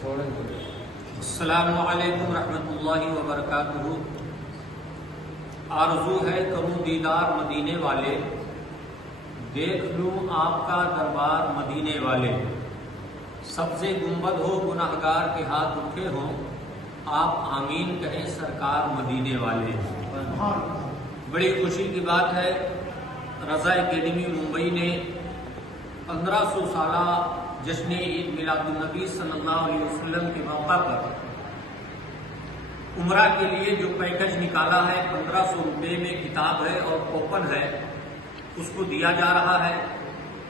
السلام علیکم ورحمۃ اللہ وبرکاتہ۔ آرزو ہے کروں دیدار مدینے والے، دیکھ لوں آپ کا دربار مدینے والے۔ سبز گنبد ہو گناہگار کے ہاتھ اٹھے ہوں، آپ آمین کہیں سرکار مدینے والے۔ بڑی خوشی کی بات ہے، رضا اکیڈمی ممبئی نے 1500 سالہ جشن عید میلاد النبی صلی اللہ علیہ وسلم کے موقع پر عمرہ کے لیے جو پیکج نکالا ہے، 1500 روپے میں کتاب ہے اور کوپن ہے، اس کو دیا جا رہا ہے۔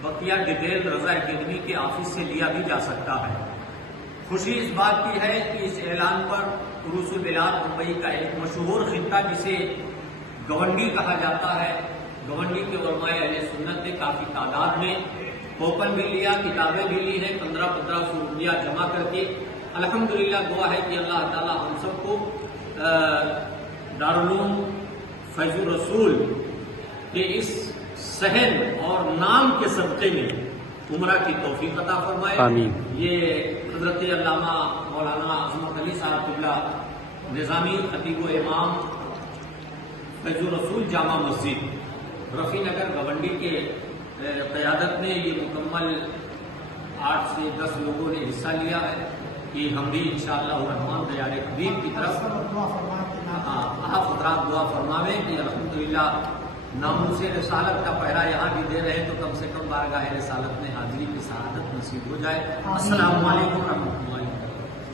بقیہ ڈیٹیل رضا اکیڈمی کے آفس سے لیا بھی جا سکتا ہے۔ خوشی اس بات کی ہے کہ اس اعلان پر عروس البلاد ممبئی کا ایک مشہور خطہ جسے گونڈی کہا جاتا ہے، گونڈی کے علماء اہل سنت نے کافی تعداد میں کوپن بھی لیا، کتابیں بھی لی ہیں، 1500 روپیہ جمع کر کے۔ الحمدللہ دعا ہے کہ اللہ تعالی ہم سب کو دارالعلوم فیض الرسول کے اس صحن اور نام کے صدقے میں عمرہ کی توفیق عطا فرمائے۔ آمین۔ یہ حضرت علامہ مولانا عظمت علی صاحب قبلہ نظامی خطیب و امام فیض الرسول جامع مسجد رفیع نگر گونڈی کے قیادت میں یہ مکمل 8 سے 10 لوگوں نے حصہ لیا ہے کہ ہم بھی انشاءاللہ الرحمن دیار حبیب کی طرف آپ حضرات دعا فرماویں کہ الحمدللہ ناموس رسالت کا پہرا یہاں بھی دے رہے تو کم سے کم بارگاہ رسالت میں حاضری کی سعادت نصیب ہو جائے۔ السلام علیکم ورحمۃ اللہ۔